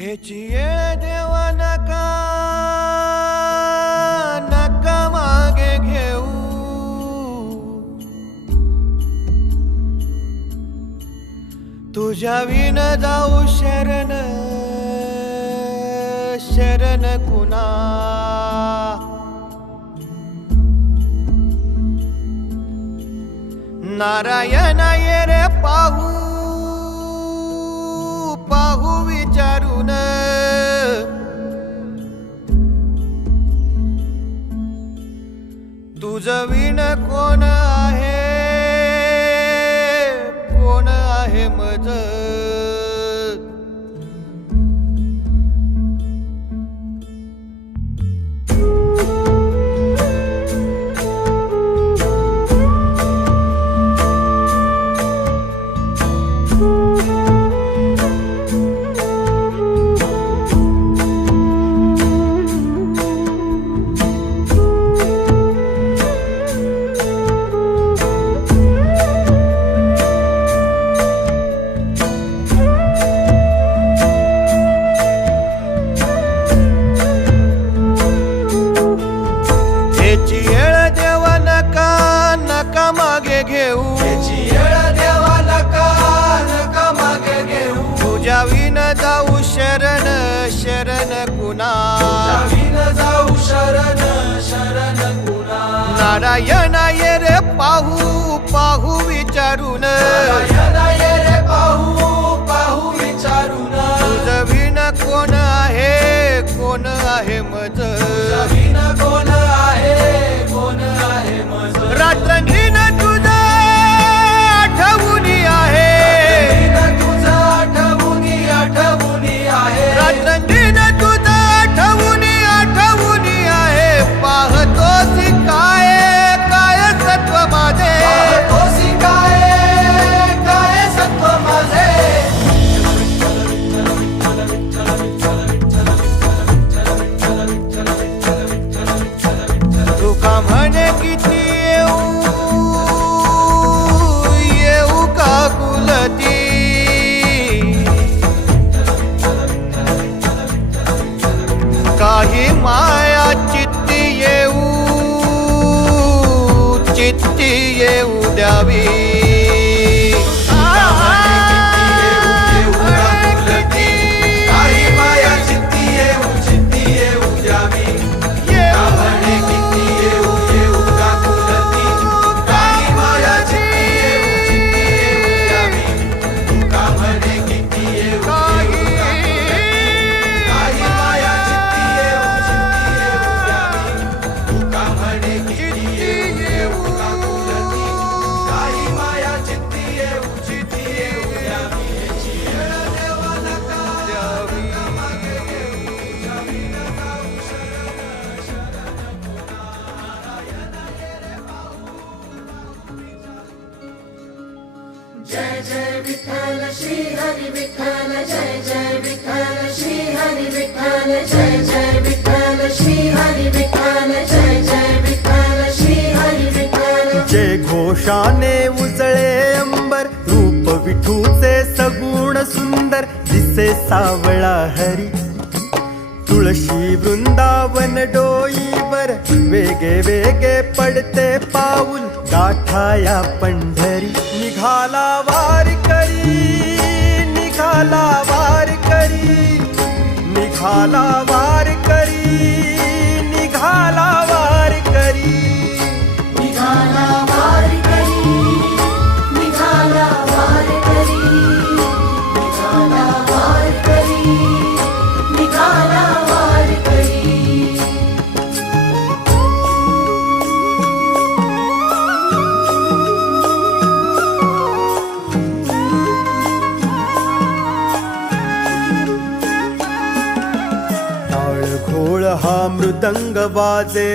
हेची येळ देवा नका नका मागे घेऊ, तुझ्या विन जाऊ शरण शरण कुणा. नारायण ये रे पाहू पाहू विचारून, तुझं विण कोण आहे कोण आहे मज. तुझ्या विन जाऊ शरण शरण कुणा. जाऊ शरण शरण कुणा. नारायण ये रे पाहू पाहू विचारून, ये रे पाहू पाहू विचारून. तुझं विण कोण आहे कोण आहे मज. विन कोण आहे कोण आहे मज. रात्रंगीन तुझं आठवून आहे, रात्रंगीन तुझं आठवून आठवून आहे. पाहतोसी काय काय सत्व माझे, पाहतोसी काय काय सत्व माझे. तुका म्हणे किती येऊ येऊ का कुलती. काही माया चित्ती येऊ द्यावी. काही माया चित्ती येऊ द्यावी. म्हणे किती येऊ का कुलती. काही माया चित्ती येऊ द्यावी. तुका म्हणे किती येऊ का कुलती. काही माया चित्ती येऊ द्यावी. तुका म्हणे किती येऊ का कुलती. काही माया चित्ती येऊ द्यावी. याची येळ देवा नका द्यावी. मागे घेऊ. तुझ्या विण जाऊ शरण शरण कुणा. नारायण ये रे पाहू पाहू विचारून. जय जय विठ्ठल श्री हरी विठ्ठल. जय जय विठ्ठल श्री हरी विठ्ठल. जय जय विठ्ठल श्री हरी विठ्ठल. जय जय विठ्ठल श्री हरी विठ्ठल. जे घोषाने उजळे अंबर, रूप विठूचे सगुण सुंदर. दिसे सावळा हरी तुळशी वृंदावन डोईवर. वेगे वेगे पडते पाऊल गाठाया पंढरी. निघाला वारकरी निघाला वारकरी निघाला वारकरी निघाला वारकरी. निघाला वारकरी निघाला वारकरी निघाला वारकरी निघाला वारकरी. टाळ घोळ हा मृदंग वाजे,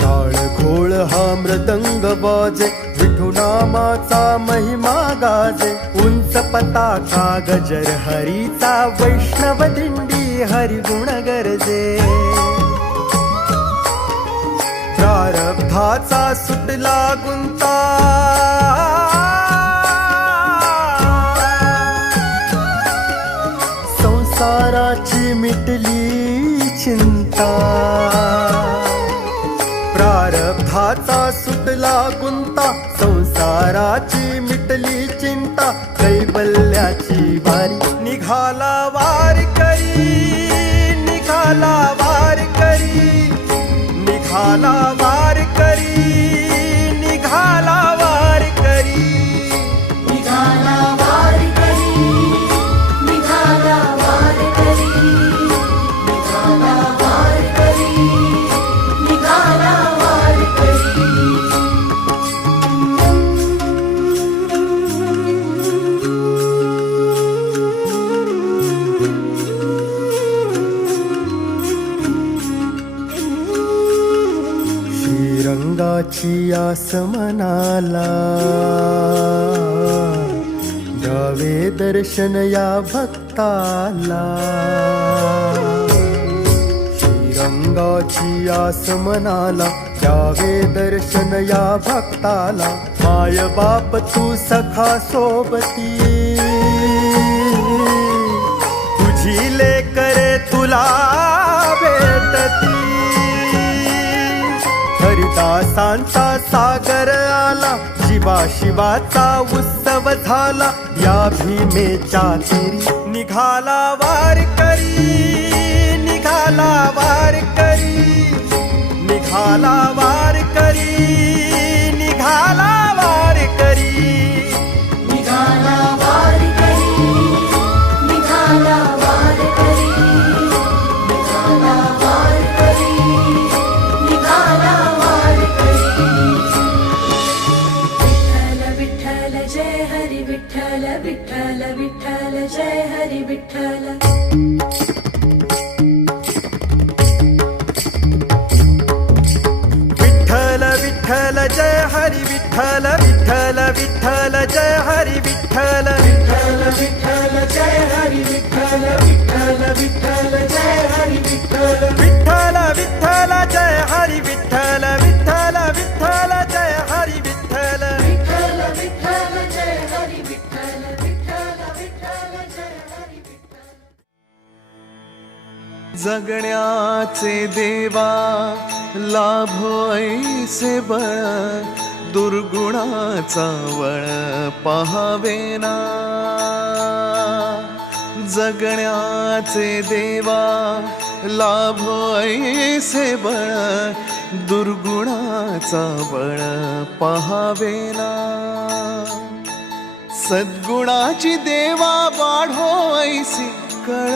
टाळ घोळ हा मृदंग वाजे. विठू नामाचा महिमा गाजे. उंच पताका गजर हरीचा. वैष्णव दिंडी हरिगुण गरजे. प्रारब्धाचा सुटला गुंता, संसाराची मिटली चिंता, प्रारब्धाचा सुटला गुंता, संसाराची मिटली चिंता, कैवल्याची वारी निघाला वारकरी, निघाला वारकरी, निघाला वारकरी, निघाला वारकरी, निघाला वारकरी, निघाला वारकरी, निघाला वारकरी, निघाला वारकरी. श्रीरंगाची आस मनाला, द्यावे दर्शन या भक्ताला. श्रीरंगाची आस मनाला, द्यावे दर्शन या भक्ताला. माय बाप तू सखा सोबती, तुझी लेकरे तुला भेटती. हरिदासांचा सागर आला, शिवा शिवाचा उत्सव झाला, या भीमेच्या तेरी निघाला वारकरी, निघाला वारकरी, निघाला वारकरी, निघाला वारकरी, निघाला वारकरी, निघाला वारकरी, निघाला वारकरी, निघाला वारकरी. विठ्ठल विठ्ठल जय हरी विठ्ठल, विठ्ठल विठ्ठल जय हरी विठ्ठल. विठ्ठल विठ्ठल जय हरी विठ्ठल, विठ्ठल विठ्ठल जय हरी विठ्ठल, विठ्ठल विठ्ठल जय हरी विठ्ठल, विठ्ठल विठ्ठल जय हरी विठ्ठल. विठ्ठल विठ्ठल जय हरी विठ्ठल, विठ्ठल विठ्ठल जय हरी विठ्ठल. विठ्ठल विठ्ठल जय हरी विठ्ठल, विठ्ठल विठ्ठल जय हरी विठ्ठल. जगण्याचे देवा लाभो ऐसे बळ, दुर्गुणाचा वळ पहावेना. जगण्याचे देवा लाभो ऐसे बळ, दुर्गुणाचा बळ पहावेना. सद्गुणाची देवा वाढो ऐसी कळ,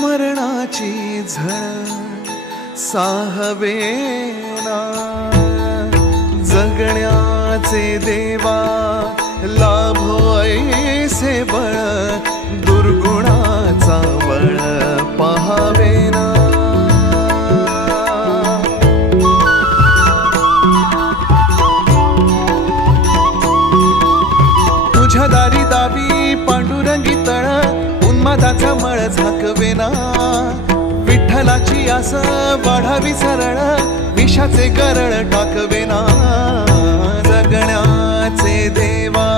मरणाची झळ साहवेना. जगण्याचे देवा लाभो ऐसे बळ, दुर्गुणाचा बळ पहावेना. तुझ्या दारी दावी पांडुरंगी तळ, उन्मादाचा मळ झाकवेना. विठ्ठलाची आस वाढावी सरळ, विषाचे गरळ टाकवेना. जगण्याचे देवा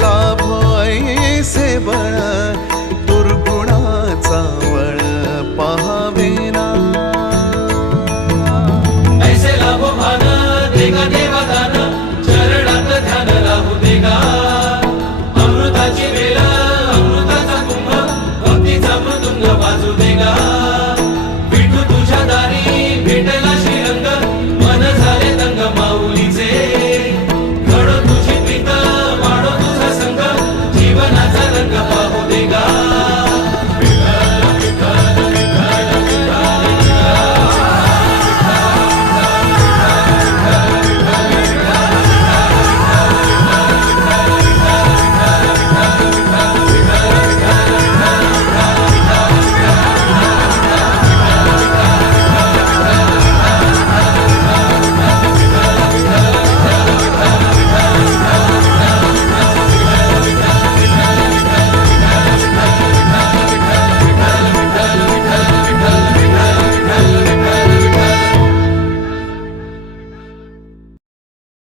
लाभो ऐसे बळ,